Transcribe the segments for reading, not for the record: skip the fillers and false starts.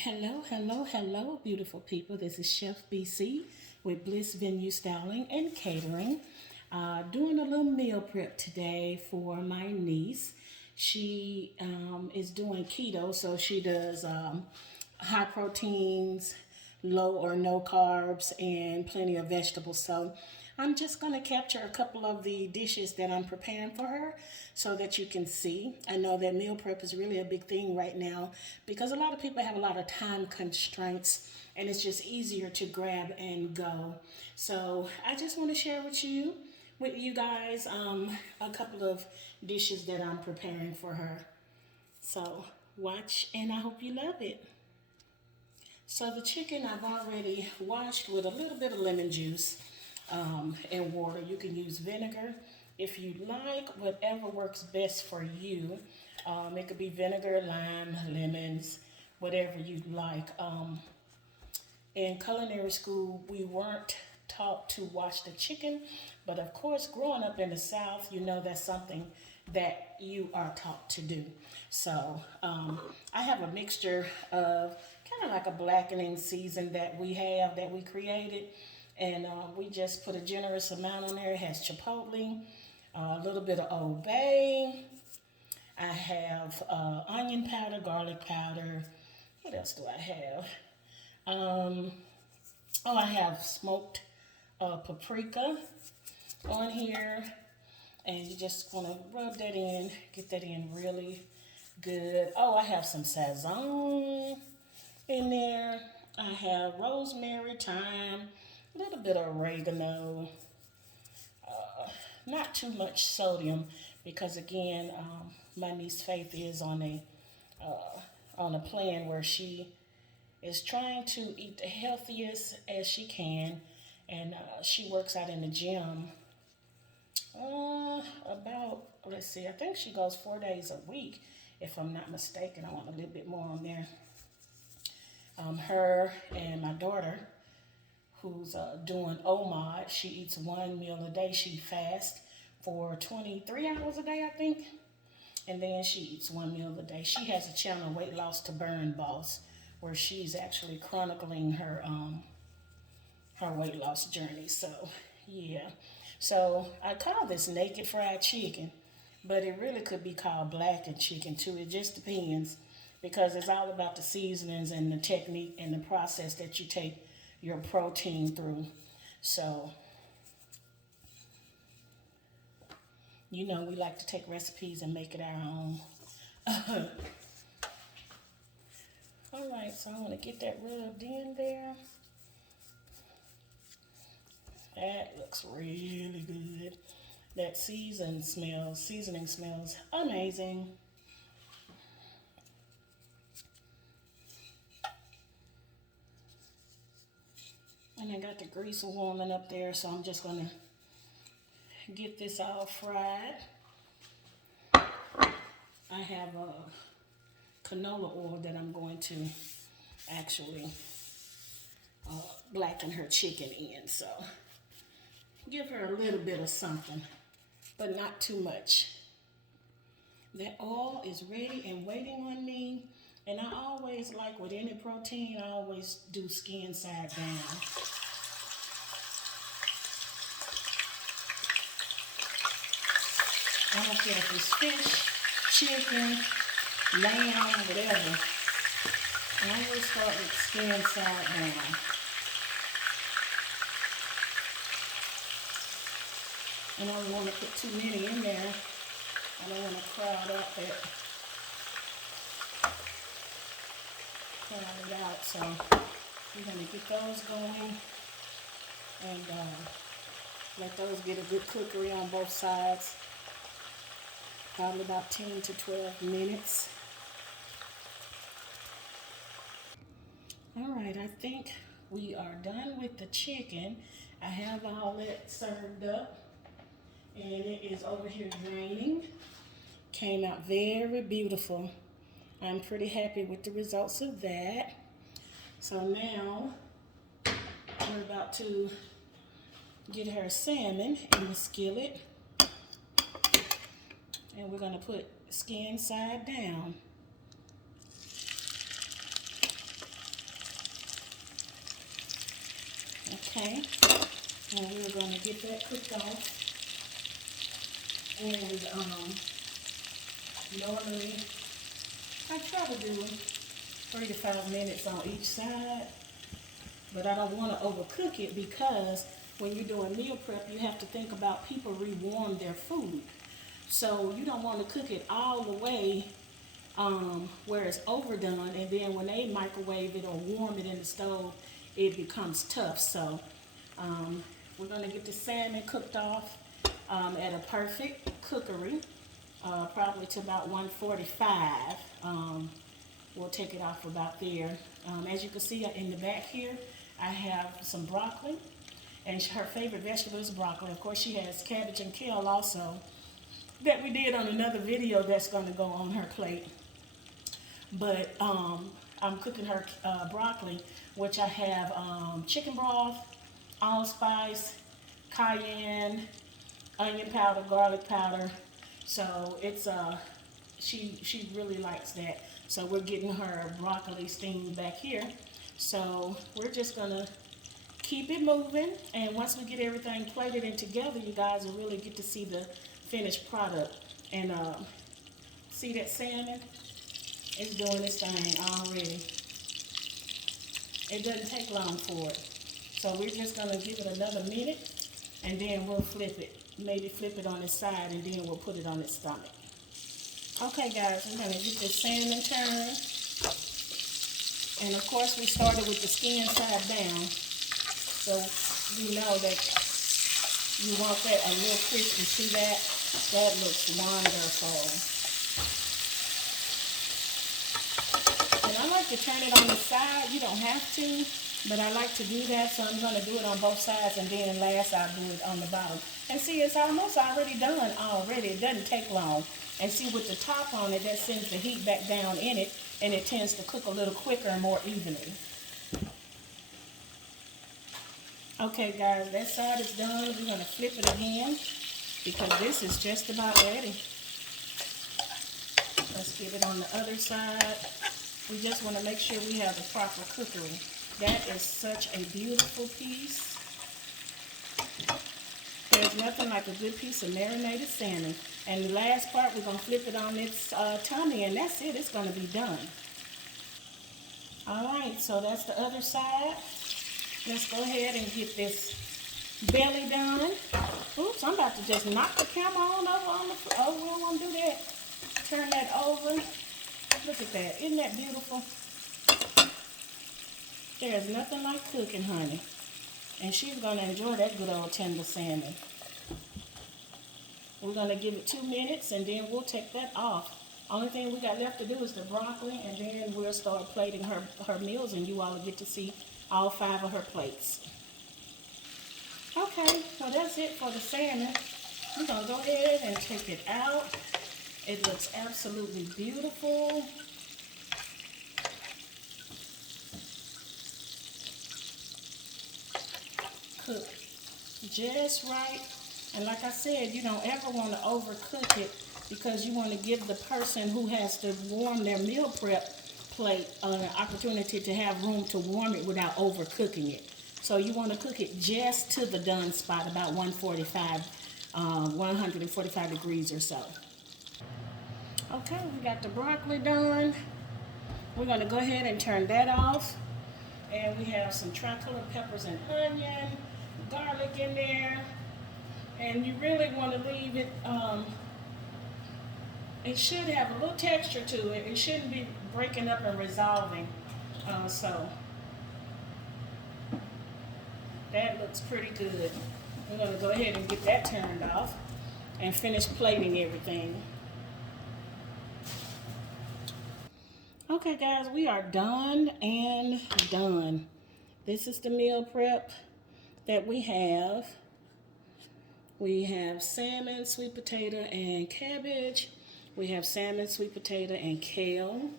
Hello, hello, hello, beautiful people. This is Chef BC with Bliss Venue Styling and Catering. Doing a little meal prep today for my niece. She is doing keto, so she does high proteins, low or no carbs, and plenty of vegetables. So I'm just going to capture a couple of the dishes that I'm preparing for her so that you can see. I know that meal prep is really a big thing right now because a lot of people have a lot of time constraints and it's just easier to grab and go. So I just want to share with you guys a couple of dishes that I'm preparing for her. So watch and I hope you love it. So the chicken I've already washed with a little bit of lemon juice and water. You can use vinegar if you like, whatever works best for you. It could be vinegar, lime, lemons, whatever you like. In culinary school, we weren't taught to wash the chicken, but of course, growing up in the South, you know that's something that you are taught to do. So I have a mixture of kind of like a blackening season that we created, and we just put a generous amount on there. It has chipotle, a little bit of Old Bay. I have onion powder, garlic powder. What else do I have? Um, oh, I have smoked paprika on here. And you just want to rub that in, get that in really good. Oh, I have some sazon in there. I have rosemary, thyme, a little bit of oregano. Not too much sodium because again, my niece Faith is on a plan where she is trying to eat the healthiest as she can, and she works out in the gym. About, let's see, I think she goes 4 days a week, if I'm not mistaken. I want a little bit more on there. Her and my daughter, who's doing OMOD, she eats one meal a day. She fasts for 23 hours a day, I think. And then she eats one meal a day. She has a channel, Weight Loss to Burn Boss, where she's actually chronicling her weight loss journey. So, yeah. So, I call this naked fried chicken, but it really could be called blackened chicken too. It just depends because it's all about the seasonings and the technique and the process that you take your protein through. So, you know, we like to take recipes and make it our own. All right, so I want to get that rubbed in there. That looks really good. That seasoning smells amazing. And I got the grease warming up there, so I'm just gonna get this all fried. I have a canola oil that I'm going to actually blacken her chicken in, so give her a little bit of something, but not too much. That oil is ready and waiting on me. And I always, like with any protein, I always do skin side down. I don't care if it's fish, chicken, lamb, whatever. I always start with skin side down. And I don't want to put too many in there. I don't want to crowd it out. So we're going to get those going and let those get a good cookery on both sides. Probably about 10 to 12 minutes. All right, I think we are done with the chicken. I have all that served up. And it is over here draining. Came out very beautiful. I'm pretty happy with the results of that. So now we're about to get her salmon in the skillet. And we're gonna put skin side down. Okay, and we're going to get that cooked off. And normally I try to do 3 to 5 minutes on each side, but I don't want to overcook it because when you're doing meal prep, you have to think about people rewarm their food. So you don't want to cook it all the way where it's overdone, and then when they microwave it or warm it in the stove, it becomes tough. So we're going to get the salmon cooked off at a perfect cookery, probably to about 145. We'll take it off about there. As you can see in the back here, I have some broccoli, and her favorite vegetable is broccoli. Of course, she has cabbage and kale also that we did on another video that's going to go on her plate. But I'm cooking her broccoli, which I have chicken broth, allspice, cayenne, onion powder, garlic powder. So it's she really likes that. So we're getting her broccoli steamed back here. So we're just gonna keep it moving, and once we get everything plated and together, you guys will really get to see the finished product. And see that salmon? It's doing its thing already. It doesn't take long for it. So we're just gonna give it another minute, and then we'll flip it. Maybe flip it on its side, and then we'll put it on its stomach. Okay guys, we're gonna get this salmon turned. And of course we started with the skin side down. So we know that you want that a little crispy. See that? That looks wonderful. And I like to turn it on the side. You don't have to, but I like to do that, so I'm going to do it on both sides, and then last I'll do it on the bottom. And see, it's almost already done already. It doesn't take long. And see, with the top on it, that sends the heat back down in it, and it tends to cook a little quicker and more evenly. Okay guys, that side is done. We're going to flip it again because this is just about ready. Let's get it on the other side. We just want to make sure we have the proper cookery. That is such a beautiful piece. There's nothing like a good piece of marinated salmon. And the last part, we're going to flip it on its tummy, and that's it. It's going to be done. All right, so that's the other side. Let's go ahead and get this belly done. Oops, I'm about to just knock the camera on over on the floor. Oh, we don't want to do that. Turn that over. Look at that. Isn't that beautiful? There's nothing like cooking, honey. And she's going to enjoy that good old tender salmon. We're going to give it 2 minutes, and then we'll take that off. Only thing we got left to do is the broccoli, and then we'll start plating her meals, and you all will get to see all 5 of her plates. Okay, well that's it for the salmon. We're going to go ahead and take it out. It looks absolutely beautiful. Cooked just right. And like I said, you don't ever want to overcook it because you want to give the person who has to warm their meal prep plate an opportunity to have room to warm it without overcooking it. So you want to cook it just to the done spot, about 145 degrees or so. Okay, we got the broccoli done. We're going to go ahead and turn that off. And we have some tricolor peppers and onion, garlic in there. And you really want to leave it, it should have a little texture to it. It shouldn't be breaking up and resolving. So that looks pretty good. I'm going to go ahead and get that turned off and finish plating everything. Okay guys, we are done and done. This is the meal prep that we have. We have salmon, sweet potato, and cabbage. We have salmon, sweet potato, and kale.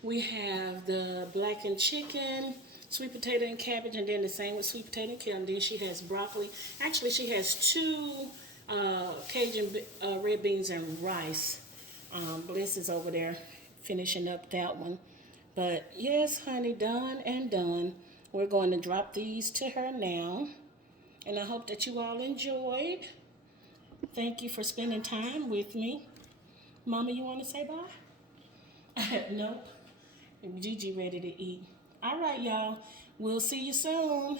We have the blackened chicken, sweet potato and cabbage, and then the same with sweet potato and kale. And then she has broccoli. Actually, she has 2 Cajun red beans and rice. Bliss is over there finishing up that one. But yes, honey, done and done. We're going to drop these to her now. And I hope that you all enjoyed. Thank you for spending time with me. Mama, you want to say bye? Nope. Gigi ready to eat. All right, y'all. We'll see you soon.